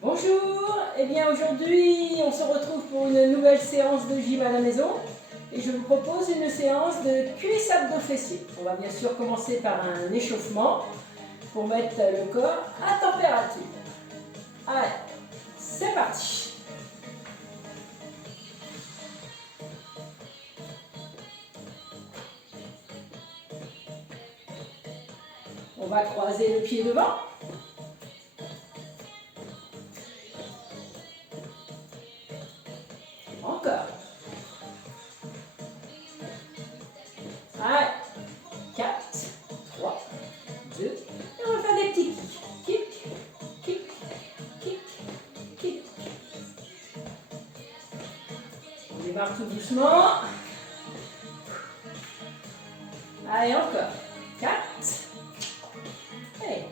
Bonjour, eh bien aujourd'hui on se retrouve pour une nouvelle séance de gym à la maison et je vous propose une séance de cuisses abdos fessiers. On va bien sûr commencer par un échauffement pour mettre le corps à température. Allez, c'est parti. On va croiser le pied devant. Encore. Allez, 4, 3, 2, et on va faire des petits kicks. Kick, kick, kick, kick. On démarre tout doucement. Allez, encore. 4. Et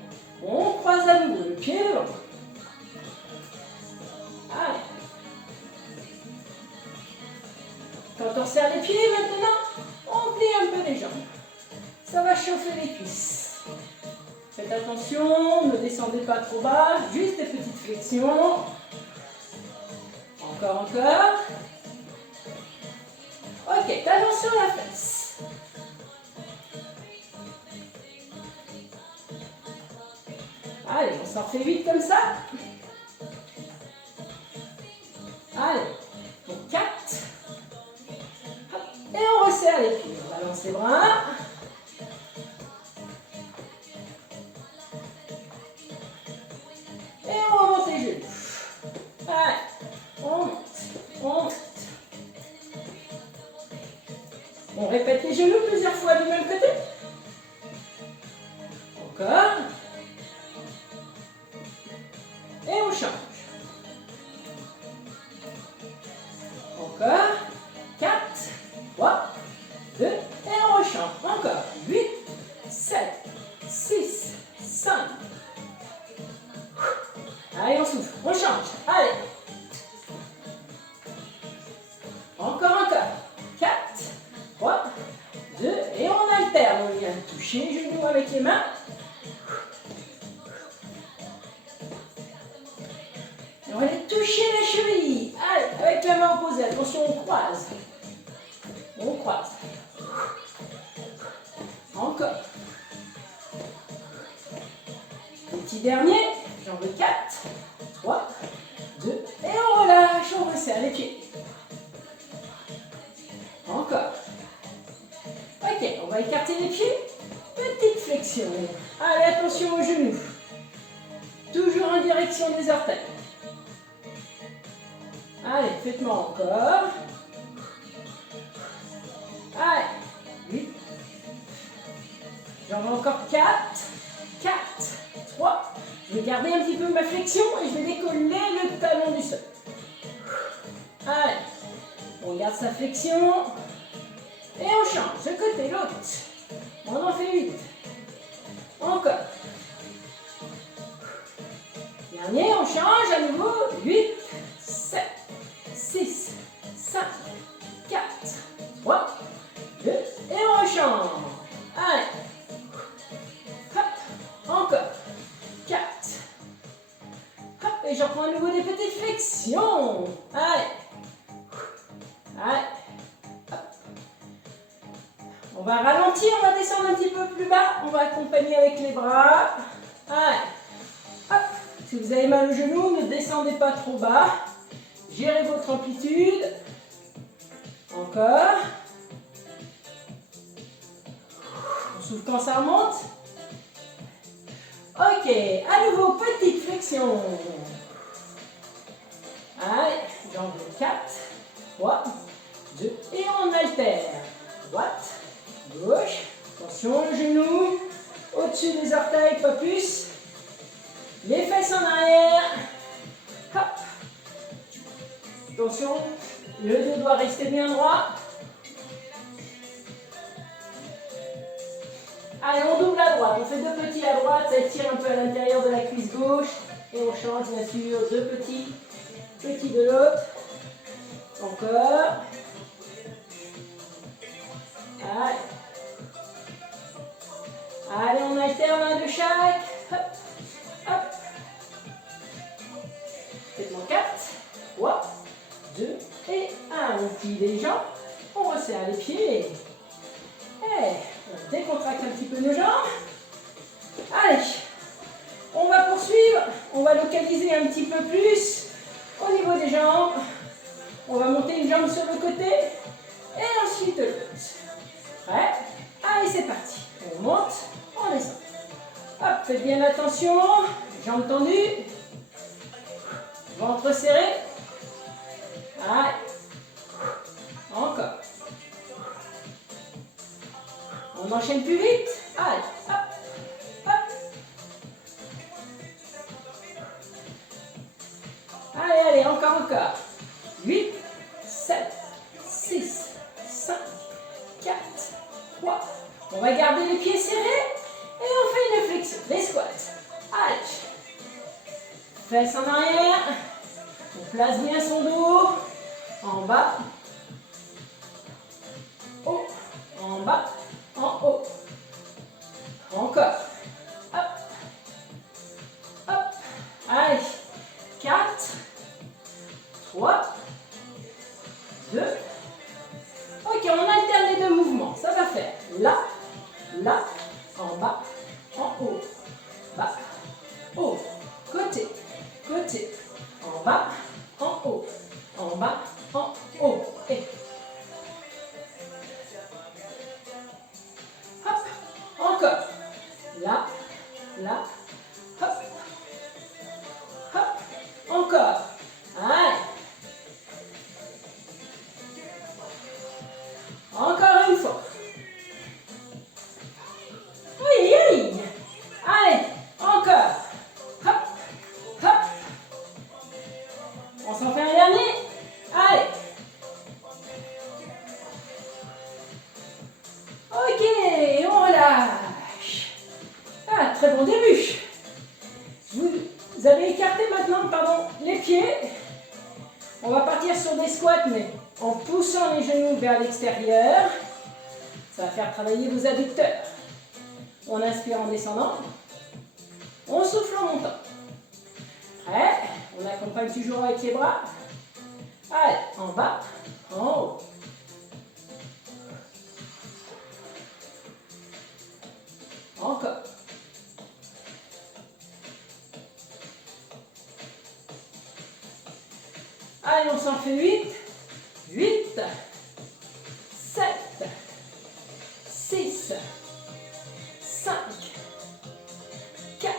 on croise à nouveau le pied devant. Allez. Quand on serre les pieds maintenant, on plie un peu les jambes. Ça va chauffer les cuisses. Faites attention, ne descendez pas trop bas, juste des petites flexions. Encore, encore. Ok, talon sur la fesse. Allez, on s'en fait vite comme ça. Allez, pour 4. Et on resserre les pieds. On balance les bras. Et on remonte les genoux. Allez, on monte, on monte. On répète les genoux plusieurs fois du même côté. Encore. Et on change. Encore. 4, 3, 2, et on rechange. Encore. 8, 7, 6, 5. Allez, on souffle. On change. Allez. Encore. 4, 3, 2, et on alterne. On vient toucher les genoux avec les mains. Et on va aller toucher la cheville. Allez, avec la main opposée. Attention, on croise. On croise. Encore. Petit dernier. J'en veux 4, 3, 2, et on relâche. On resserre les pieds. Encore. Ok, on va écarter les pieds. Petite flexion. Allez, attention aux genoux. Toujours en direction des orteils. Allez, faites-moi encore. Allez, 8. J'en veux encore 4, 3. Je vais garder un petit peu ma flexion et je vais décoller le talon du sol. Allez, on garde sa flexion. Et on change de côté, l'autre. On en fait 8. Encore. Dernier, on change à nouveau. 8, 7, 6, 5, 4, 3, 2, et on rechange. Allez. Hop, encore. 4. Hop, et j'en prends à nouveau des petites flexions. Allez. Allez. Hop. On va ralentir, on va descendre un petit peu plus bas. On va accompagner avec les bras. Allez. Hop. Si vous avez mal au genou, ne descendez pas trop bas. Gérez votre amplitude. Encore. On souffle quand ça remonte. Ok, à nouveau, petite flexion. Allez, j'en veux 4, 3, 2, et on alterne. Droite, gauche, attention le genou, au-dessus des orteils, pas plus. Les fesses en arrière. Hop. Attention, le dos doit rester bien droit. Allez, on double à droite. On fait 2 petits à droite, ça étire un peu à l'intérieur de la cuisse gauche. Et on change bien sûr, 2 petits de l'autre. Encore. Allez. Allez, on alterne un de chaque. Hop, hop. serre les pieds. Et on décontracte un petit peu nos jambes. Allez, on va poursuivre. On va localiser un petit peu plus au niveau des jambes. On va monter une jambe sur le côté et ensuite l'autre. Prêt? Allez, c'est parti. On monte, on descend. Hop, faites bien attention. Jambes tendues. Ventre serré. Allez. Encore. On enchaîne plus vite. Allez, hop, hop. Allez, allez, encore. 8, 7, 6, 5, 4, 3. On va garder les pieds serrés et on fait une flexion, des squats. Allez. Fesses en arrière. On place bien son dos. En bas. Haut. En bas. En haut. Encore. Hop. Hop. Allez. 4, 3, 2. Ok, on alterne les deux mouvements. Ça va faire là, là, en bas, en haut, bas, haut, côté, côté, en bas, en haut, en bas, en haut. Et hop, encore. Là, là, hop, hop, encore. Allez. Encore une fois. Oui, oui. Allez, encore. Hop, hop. On s'en fait un dernier. Allez. Ok, on relâche. Ah, très bon début. Vous avez écarté maintenant, les pieds. On va partir sur des squats, mais en poussant les genoux vers l'extérieur. Ça va faire travailler vos adducteurs. On inspire en descendant. On souffle en montant. Prêt? On accompagne toujours avec les bras. Allez, en bas, en haut. Encore. Allez, on s'en fait 8. 8, 7, 6, 5, 4,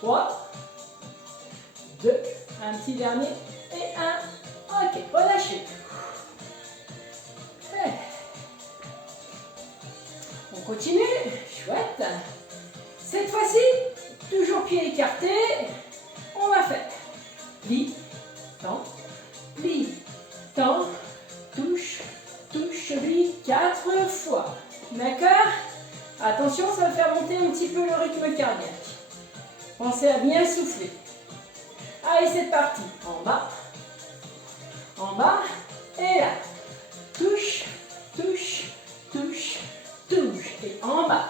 3, 2, un petit dernier et 1. Ok, relâchez. On continue, chouette. Cette fois-ci, toujours pieds écartés, on va faire pli, tend, pli, tend, touche, touche, pli, 4 fois. D'accord? Attention, ça va faire monter un petit peu le rythme cardiaque. Pensez à bien souffler. Allez, c'est parti. En bas, et là. Touche, touche, touche, touche. Et en bas,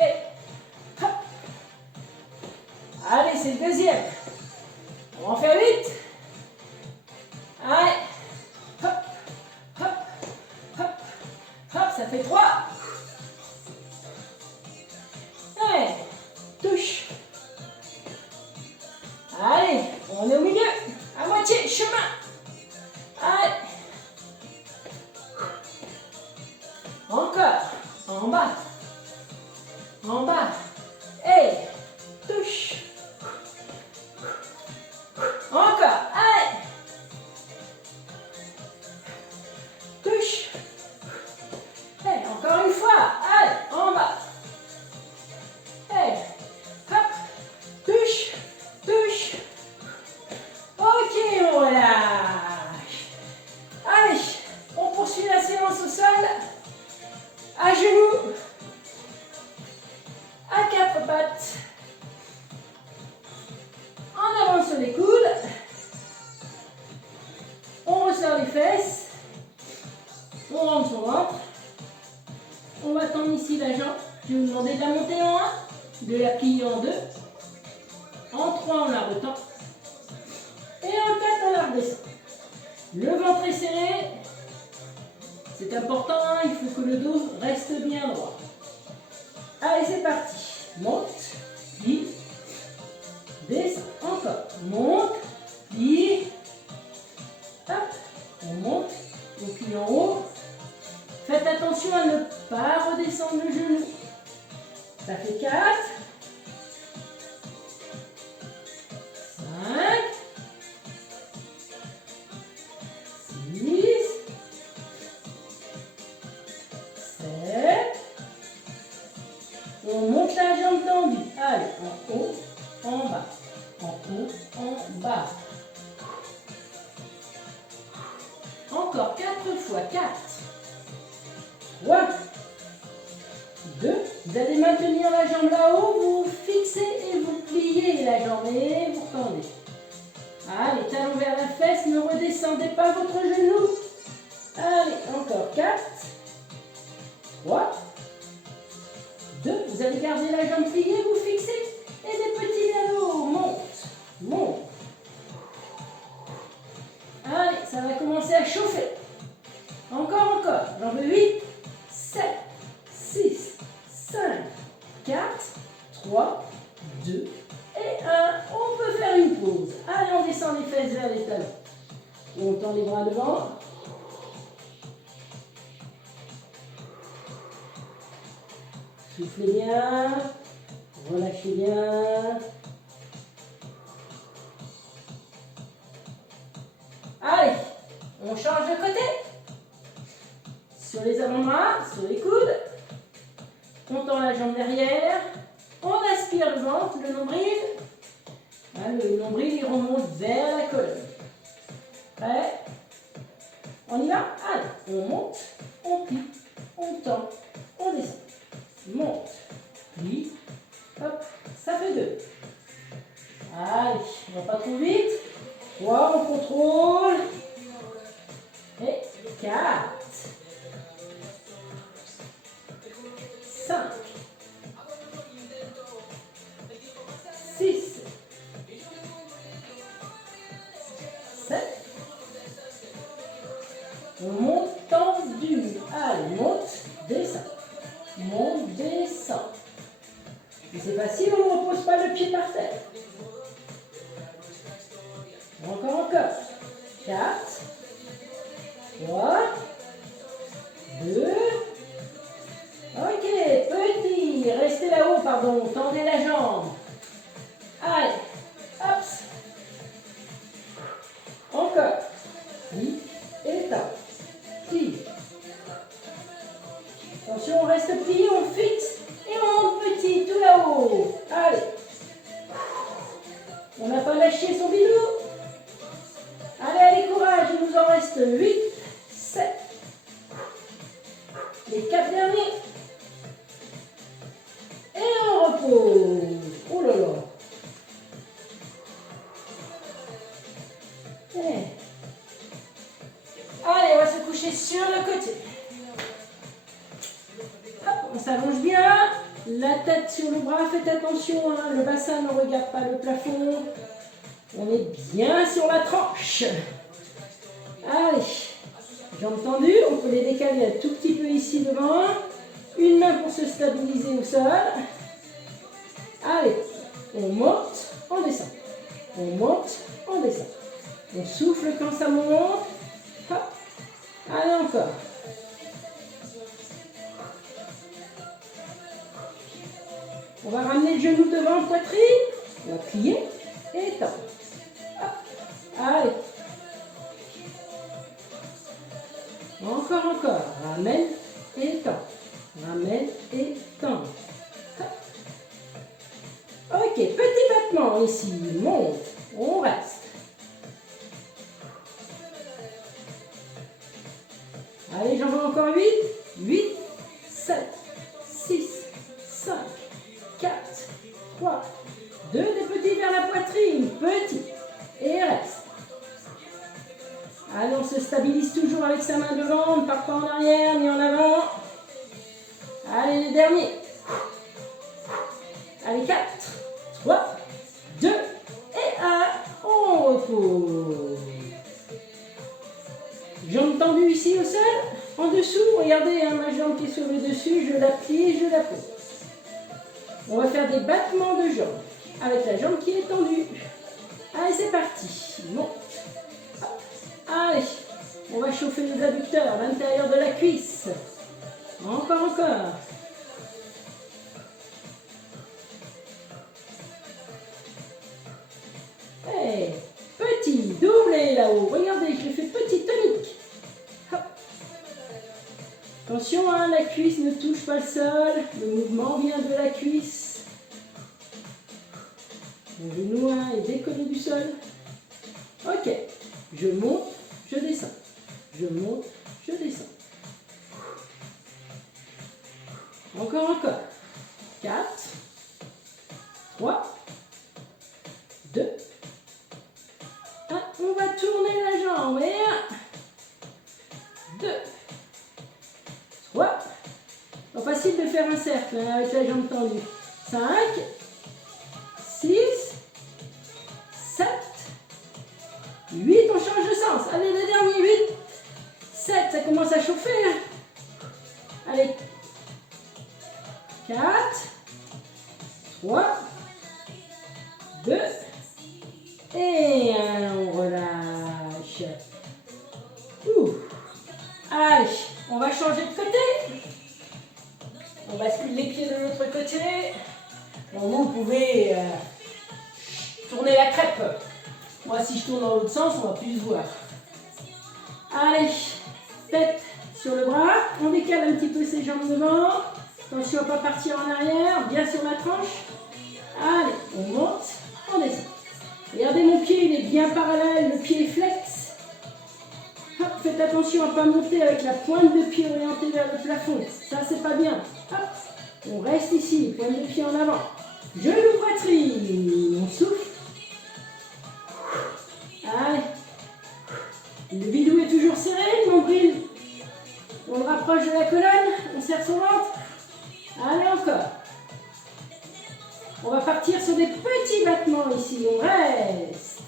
et hop. Allez, c'est le deuxième. On va en faire 8. Allez, hop, hop, hop, hop, ça fait 3. Allez, touche. Allez, on est au milieu, à moitié chemin. Allez. Encore, en bas, et touche. Encore, allez. Touche. Et encore une fois, allez, en bas. Et hop, touche, touche. Ok, on relâche. Allez, on poursuit la séance au sol. À genoux, à 4 pattes, en avant sur les coudes, on ressort les fesses, on rentre son ventre, on va tendre ici la jambe, je vais vous demander de la monter en 1, de la plier en 2, en 3 on la retend, et en 4 on la redescend. Le ventre est serré. C'est important, hein, il faut que le dos reste bien droit. Allez, c'est parti. Monte, plie, descend. Encore. Monte, plie. Hop, on monte, on plie en haut. Faites attention à ne pas redescendre le genou. Ça fait 4, 5, 6, 7. On monte la jambe tendue. Allez, en haut, en bas. En haut, en bas. Encore 4 fois. 4, 3, 2. Vous allez maintenir la jambe là-haut. Vous fixez et vous pliez la jambe et vous tendez. Allez, talon vers la fesse. Ne redescendez pas votre genou. Allez, encore 4, 3, 2. Vous allez garder la jambe pliée. Vous fixez. Et des petits vélos. Monte, monte. Allez, ça va commencer à chauffer. Encore. Jambe 8, 7, 6, 5, 4, 3, 2 et 1. On peut faire une pause. Allez, on descend les fesses vers les talons. On tend les bras devant. Soufflez bien. Relâchez bien. Allez, on change de côté. Sur les avant-bras, sur les coudes. On tend la jambe derrière. On aspire le ventre, le nombril. Le nombril, il remonte vers la colonne. Prêt? On y va? Allez, on monte, on plie, on tend, on descend. Monte, plie, hop, ça fait 2. Allez, on va pas trop vite. 3, on contrôle. Et 4. 5. 6. 7. On monte tendu. Allez, monte, descend. Monte, descend. Et c'est facile, on ne repose pas le pied par terre. Encore. 4, 3, 2. Ok, petit. Restez là-haut, pardon. Tendez la jambe. Allez, hop. Encore. Plie et tend. Plie. Attention, on reste plié, on fixe. Et on monte petit, tout là-haut. Allez. On n'a pas lâché son bidou. Allez, courage, il nous en reste 8, 7. Les 4 derniers. Et on repose. Oh là là. Allez, on va se coucher sur le côté. Hop, on s'allonge bien. La tête sur le bras, faites attention, hein, le bassin ne regarde pas le plafond. On est bien sur la tranche. Allez, jambes tendues, on peut les décaler un tout petit peu ici devant. Une main pour se stabiliser au sol. Allez, on monte, on descend. On monte, on descend. On souffle quand ça monte. Hop. Allez, encore. On va ramener le genou devant, poitrine. On va plier et tendre. Allez. Encore. Ramène et tend. Ramène et tend. Ok, petit battement ici. Monte. On reste. Allez, j'en veux encore 8. 8, 7, 6, 5, 4, 3, 2. Des petits vers la poitrine. Petit. Et reste. Allez, on se stabilise toujours avec sa main devant. On ne part pas en arrière ni en avant. Allez, les derniers. regardez, hein, ma jambe qui est sur le dessus, je la plie et je la pose. On va faire des battements de jambes avec la jambe qui est tendue. Allez, c'est parti. Monte. Allez, on va chauffer les adducteurs à l'intérieur de la cuisse. Encore, encore. Hey, petit, doublé là-haut. Regardez, je l'ai fait petit tonique. Hop. Attention, hein, la cuisse ne touche pas le sol. Le mouvement vient de la cuisse. Mon genou hein, est décollé du sol. Ok, je monte, je descends. Je monte, je descends. Encore, encore. 4, 3, 2, 1. On va tourner la jambe. Et 1, 2, 3. Pas facile de faire un cercle hein, avec la jambe tendue. 5, 6, 7, 8. On change de sens. Allez, le dernier. 8, 7. Ça commence à chauffer. Hein. Allez. 4, 3, 2, et 1, on relâche. Allez, on va changer de côté. On bascule les pieds de l'autre côté. Bon, vous pouvez tourner la crêpe. Moi, si je tourne dans l'autre sens, on va plus se voir. Allez, tête sur le bras. On décale un petit peu ses jambes devant. Attention à ne pas partir en arrière, bien sur la tranche. Allez, on monte, on descend. Regardez mon pied, il est bien parallèle, le pied est flex. Hop, faites attention à ne pas monter avec la pointe de pied orientée vers le plafond. Ça, c'est pas bien. Hop, on reste ici, pointe de pied en avant. Genou poitrine, on souffle. Allez. Le bidou est toujours serré, le nombril. On le rapproche de la colonne, on serre son ventre. Allez, encore. On va partir sur des petits battements ici. On reste.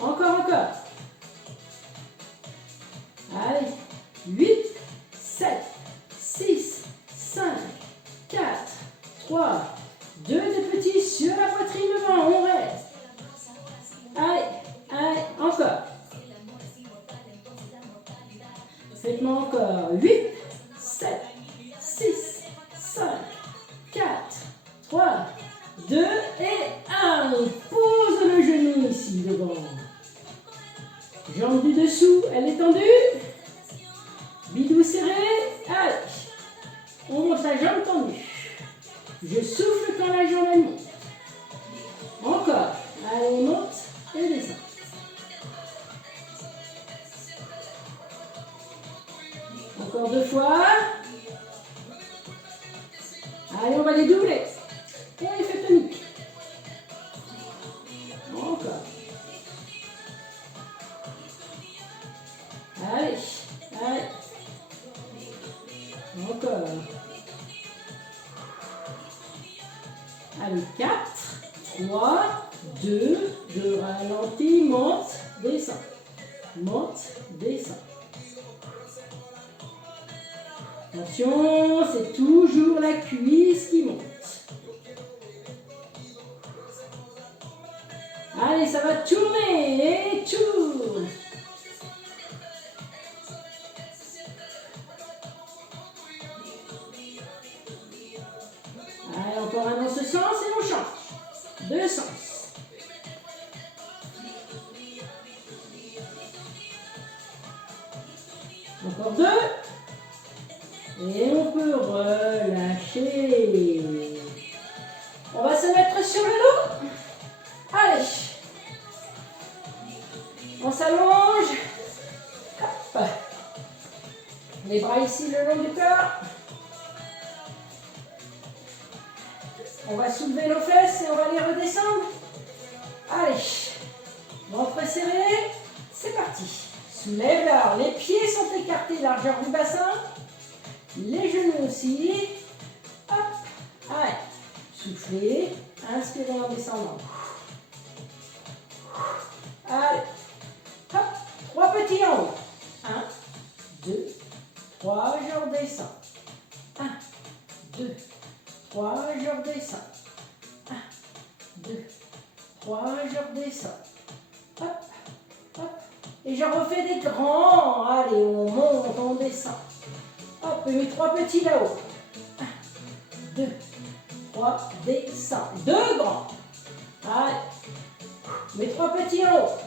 Encore, encore. Allez. 8, 7, 6, 5, 4, 3, 2 des petits sur la poitrine devant. On reste. Allez, allez, encore. Faites-moi encore. 8, 7, 6, 5, 4, 3, 2 et 1. On pose le genou ici devant. Jambe du dessous, elle est tendue. Bidou serré. Allez. On monte la jambe tendue. Je souffle quand la jambe elle monte. Encore. Allez, on monte et descend. Encore 2 fois. Allez, on va les doubler. Et on les fait tonique. Encore. Allez, allez. Encore. Allez, 4, 3, 2, je ralentis, monte, descend. Monte, descend. Attention, c'est toujours la cuisse qui monte. Allez, ça va tourner et tourne. Allez, encore un dans ce sens et on change. 2 sens. Encore 2. Et on peut relâcher. On va se mettre sur le dos. Allez. On s'allonge. Hop. Les bras ici le long du corps. On va soulever nos fesses et on va les redescendre. Allez. Ventre serré. C'est parti. Soulève là. Les pieds sont écartés, largeur du bassin. Les genoux aussi. Hop. Allez. Soufflez. Inspirez en descendant. Allez. Hop. 3 petits en haut. 1, 2, 3, je redescends. 1, 2, 3, je redescends. 1, 2, 3, je redescends. Hop, hop. Et je refais des grands. Allez, on monte, on descend. Hop, et mes 3 petits là-haut. 1, 2, 3, descends. 2 grands. Allez. Mes 3 petits en haut.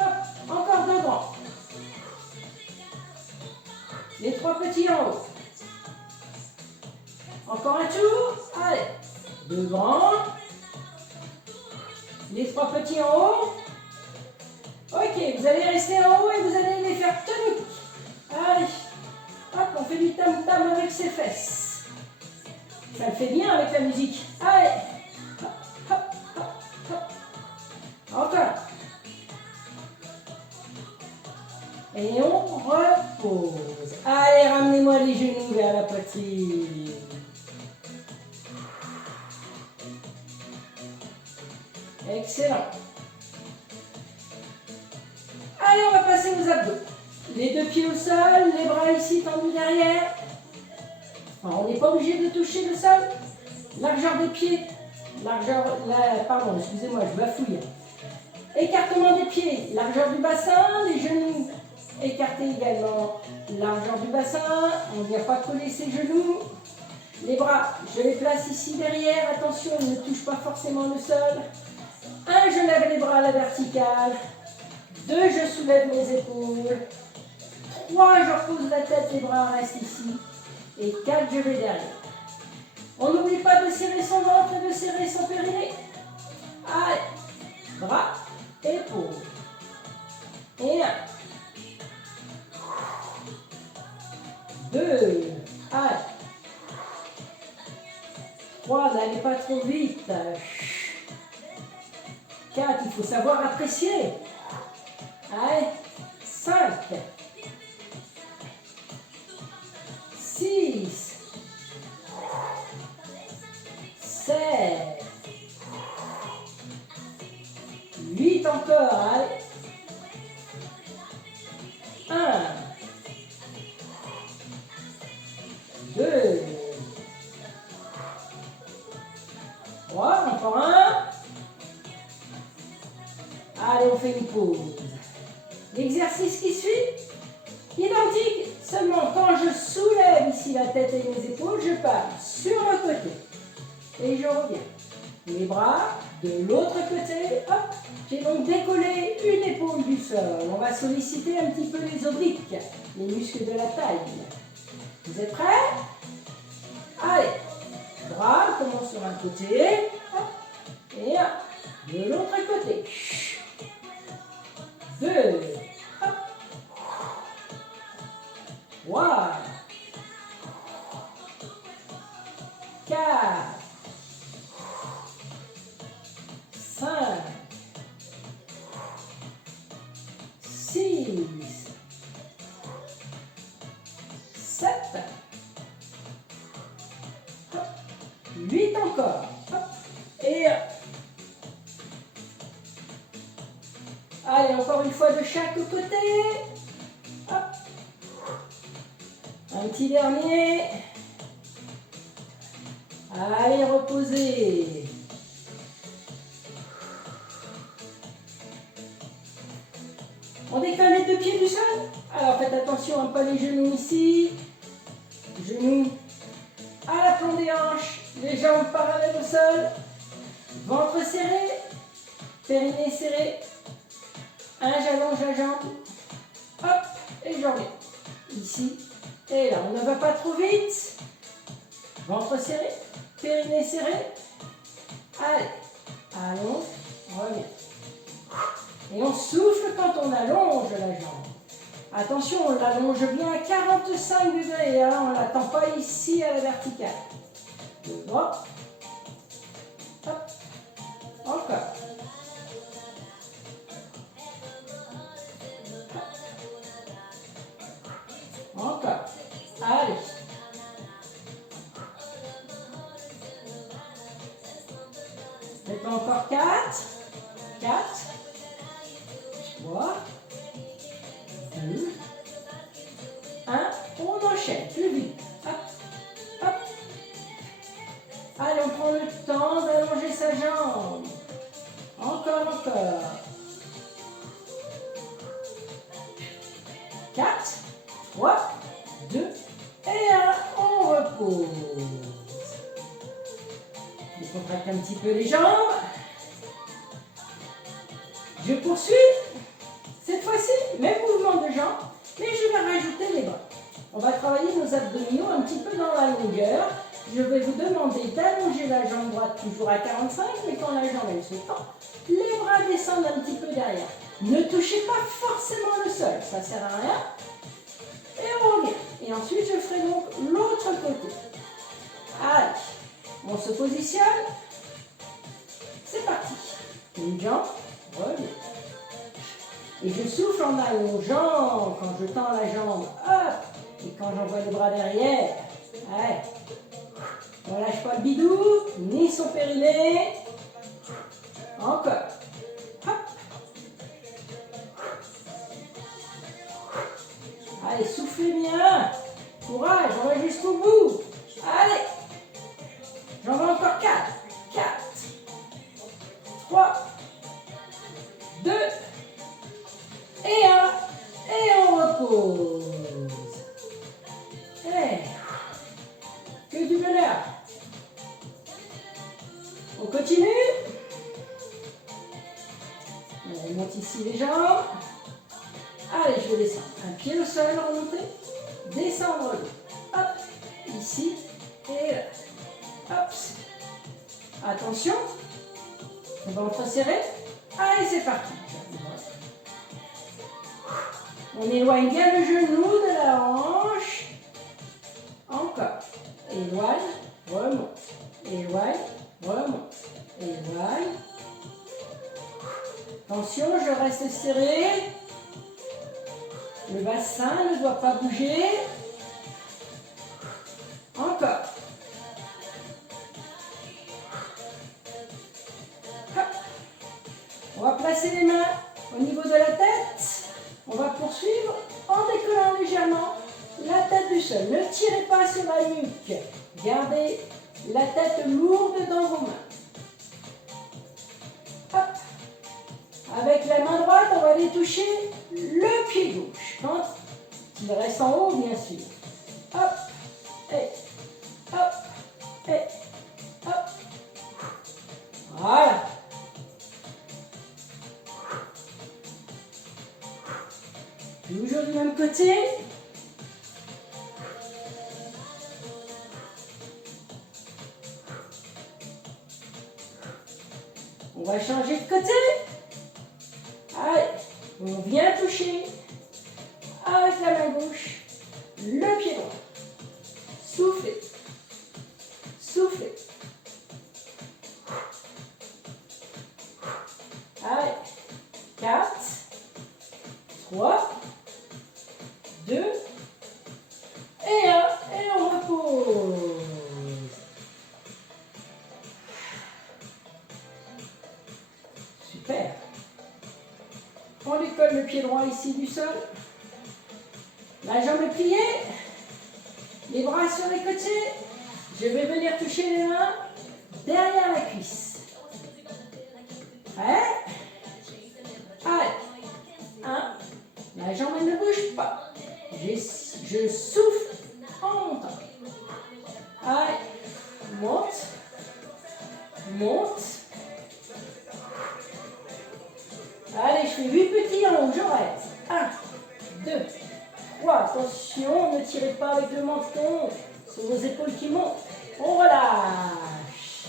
Hop, encore 2 grands. Les 3 petits en haut. Encore un tour. Allez. 2 grands. Les 3 petits en haut. Ok, vous allez rester en haut et vous allez les faire toniques. Allez. Hop, on fait du tam-tam avec ses fesses. Ça le fait bien avec la musique. Allez. Hop, hop, hop, hop. Encore. Et on repose. Allez, ramenez-moi les genoux vers la poitrine. Excellent. Allez, on va passer aux abdos. Les 2 pieds au sol, les bras ici tendus derrière. Alors, on n'est pas obligé de toucher le sol. Largeur des pieds. Pardon, excusez-moi, je bafouille. Écartement des pieds, largeur du bassin, les genoux écartés également, largeur du bassin. On ne vient pas coller ses genoux. Les bras, je les place ici derrière. Attention, ils ne touchent pas forcément le sol. 1, je lève les bras à la verticale. 2, je soulève mes épaules. 3, je repose la tête, les bras restent ici. Et 4, je vais derrière. On n'oublie pas de serrer son ventre et de serrer son périnée. Allez, bras, épaules. Et 1, 2, allez. 3, n'allez pas trop vite. 4, il faut savoir apprécier. Allez, 5, 6, 7, 8 encore, allez. 1, 2, 3, encore un. Allez, on fait une pause. L'exercice qui suit, identique, seulement quand je soulève ici la tête et les épaules, je pars sur le côté. Et je reviens. Les bras de l'autre côté, hop. J'ai donc décollé une épaule du sol. On va solliciter un petit peu les obliques, les muscles de la taille. Vous êtes prêts? Allez, bras, on commence sur un côté, hop. Et un, de l'autre côté. 2, hop. 3, 4, 5, 6, 7, 8 encore. Hop. Et allez, encore une fois de chaque côté. Hop. Un petit dernier. Allez, reposez. On décolle les 2 pieds du sol. Alors faites attention, hein, pas les genoux ici. Genoux à la plomb des hanches. Les jambes parallèles au sol. Ventre serré. Périnée serré. J'allonge la jambe. Hop, et je reviens. Ici et là. On ne va pas trop vite. Ventre serré. Périnée serré. Allez. Allons. Reviens. Et on souffle quand on allonge la jambe. Attention, on l'allonge bien à 45 degrés. Hein, on ne l'attend pas ici à la verticale. Hop. Hop. Encore. Encore. Allez. Faites encore 4. 4. 3. 2. 4, 3, 2 et 1. On repose. Décontracte un petit peu les jambes. Je poursuis. Cette fois-ci, même mouvement de jambes, mais je vais rajouter les bras. On va travailler nos abdominaux un petit peu dans la longueur. Je vais vous demander d'allonger la jambe droite toujours à 45, mais quand la jambe elle se tend, les bras descendent un petit peu derrière. Ne touchez pas forcément le sol, ça ne sert à rien. Et on revient. Et ensuite, je ferai donc l'autre côté. Allez, on se positionne. C'est parti. Une jambe, revient. Et je souffle en allongeant quand je tends la jambe. Hop. Et quand j'envoie les bras derrière. Allez. On lâche pas le bidou, ni son périnée. Encore. Hop. Allez, soufflez bien. Courage, on va jusqu'au bout. Allez. J'en veux encore 4. 4. 3. 2. Et 1. Et on repose. Et que du bonheur. On continue. On remonte ici les jambes. Allez, je vais descendre. Un pied au sol, remonter. Descendre l'autre. Hop, ici et là. Hop. Attention. On va entre-serrer. Allez, c'est parti. On éloigne bien le genou de la hanche. Encore. Éloigne, remonte. Éloigne, remonte. Éloigne. Attention, je reste serré. Le bassin ne doit pas bouger. Encore. Hop. On va placer les mains au niveau de la tête. On va poursuivre en décollant légèrement la tête du sol. Ne tirez pas sur la nuque. Gardez la tête lourde dans vos mains. Hop. Avec la main droite, on va aller toucher le pied gauche. Quand il reste en haut, bien sûr. Hop. Et hop. Et hop. Voilà. Toujours du même côté. On va changer de côté. Allez, on vient toucher avec la main gauche le pied droit. Soufflez. Soufflez. Allez, 4, 3, 2 et 1. Et on repose. Super. On décolle le pied droit ici du sol. La jambe est pliée. Les bras sur les côtés. Je vais venir toucher les mains derrière la cuisse. Prêt? Allez. 1. La jambe elle ne bouge pas. Je souffle en montant. Allez. Monte. Monte. Allez, je fais 8 petits en haut, je reste. 1, 2, 3. Attention, ne tirez pas avec le menton sur vos épaules qui montent. On relâche.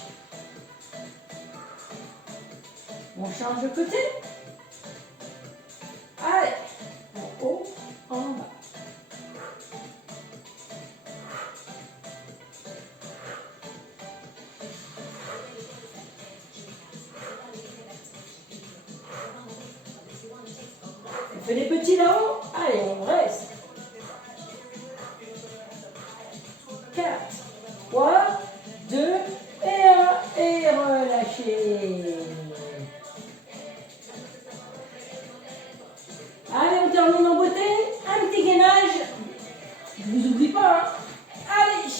On change de côté. Allez, en haut, en bas. On fait des petits là-haut. Allez, on reste. 4, 3, 2 et 1. Et relâchez. Allez, on termine en beauté. Un petit gainage. Je ne vous oublie pas. Hein. Allez.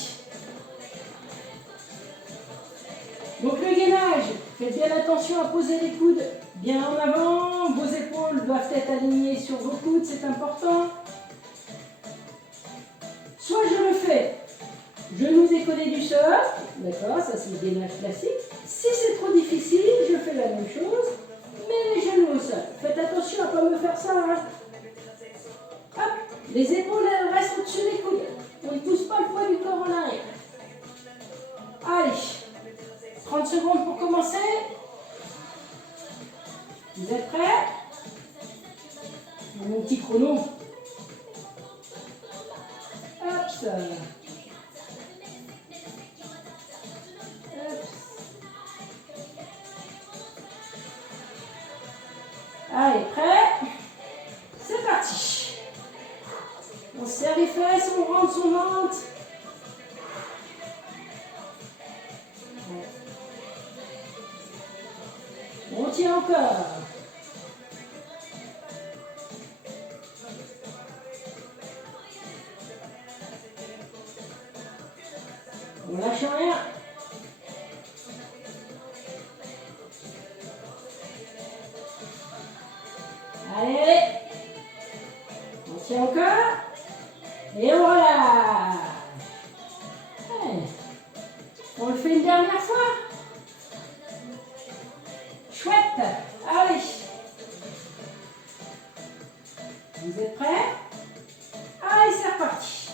Donc le gainage, faites bien attention à poser les coudes bien en avant. Vos épaules doivent être alignées sur vos coudes, c'est important. Genoux décollés du sol. D'accord, ça c'est le gainage classique. Si c'est trop difficile, je fais la même chose. Mais les genoux au sol. Faites attention à ne pas me faire ça. Hein. Hop, les épaules elles restent au-dessus des coudes. On ne pousse pas le poids du corps en arrière. Allez, 30 secondes pour commencer. Vous êtes prêts? Mon petit chrono. Hop, ça. Hop. Allez, prêt? C'est parti. On serre les fesses, on rentre son ventre. On tient encore. On lâche rien. Allez. On tient encore. Et on relâche. Allez. On le fait une dernière fois. Chouette. Allez. Vous êtes prêts? Allez, c'est reparti.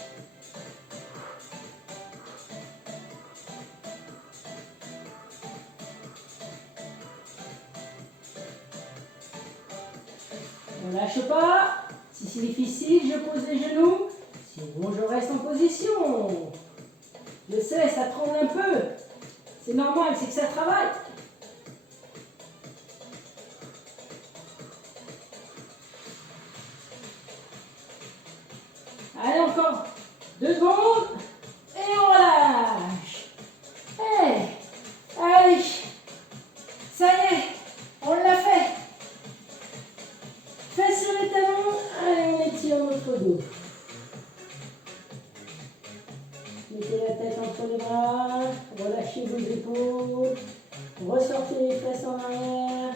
On ne lâche pas. Si c'est difficile, je pose les genoux. Sinon, je reste en position. Je sais, ça tremble un peu. C'est normal, c'est que ça travaille. Allez, encore 2 secondes. Et on relâche. Hey. Allez. Ça y est, on l'a fait. Faites sur les talons. Allez, on étire notre dos. Mettez la tête entre les bras. Relâchez vos épaules. Ressortez les fesses en arrière.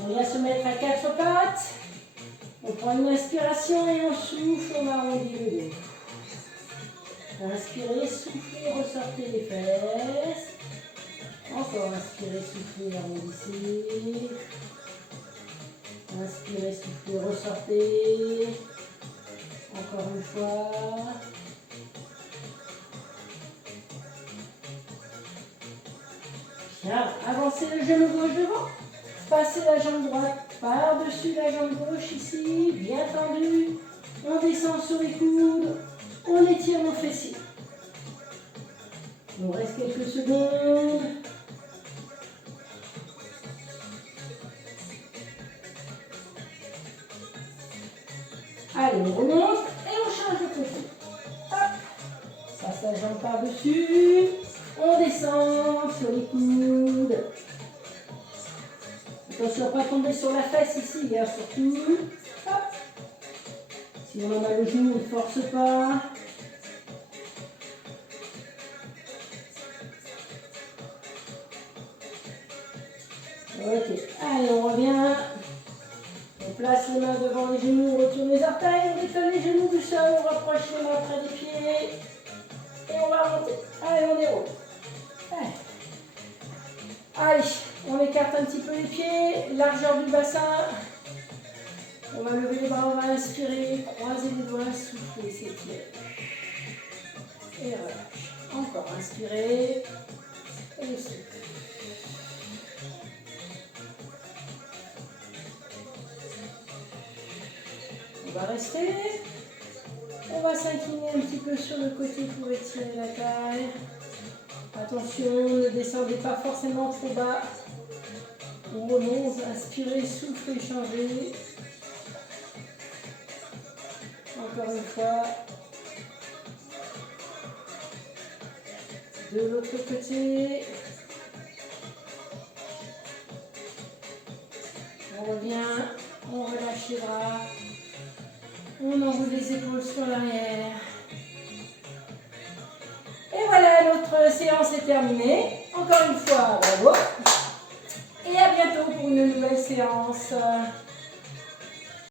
On va se mettre à 4 pattes. On prend une inspiration et on souffle, on arrondit le dos. Inspirez, soufflez, ressortez les fesses. Encore inspirez, soufflez, arrondissez. Inspirez, soufflez, ressortez. Encore une fois. Bien, avancez le genou gauche devant. Passez la jambe droite par-dessus la jambe gauche ici, bien tendue. On descend sur les coudes. On étire nos fessiers. On reste quelques secondes. Allez, on remonte et on change de côté. Hop. Passe la jambe par-dessus. On descend sur les coudes. Attention à ne pas tomber sur la fesse ici, hein, surtout. Hop. Si on a mal au genou, on ne force pas. Ok, allez, on revient. On place les mains devant les genoux, on retourne les orteils, on décolle les genoux du sol, on rapproche les mains près des pieds. Et on va remonter. Allez, on déroule. Allez, on écarte un petit peu les pieds, largeur du bassin. On va lever les bras, on va inspirer, croiser les doigts, souffler, s'étirer. Et relâche. Encore, inspirer. Et souffler. On va rester. On va s'incliner un petit peu sur le côté pour étirer la taille. Attention, ne descendez pas forcément trop bas. On remonte, inspirez, soufflez, changez. Encore une fois. De l'autre côté. On revient, on relâche les bras. On enroule les épaules sur l'arrière. Et voilà, notre séance est terminée. Encore une fois, bravo. Et à bientôt pour une nouvelle séance.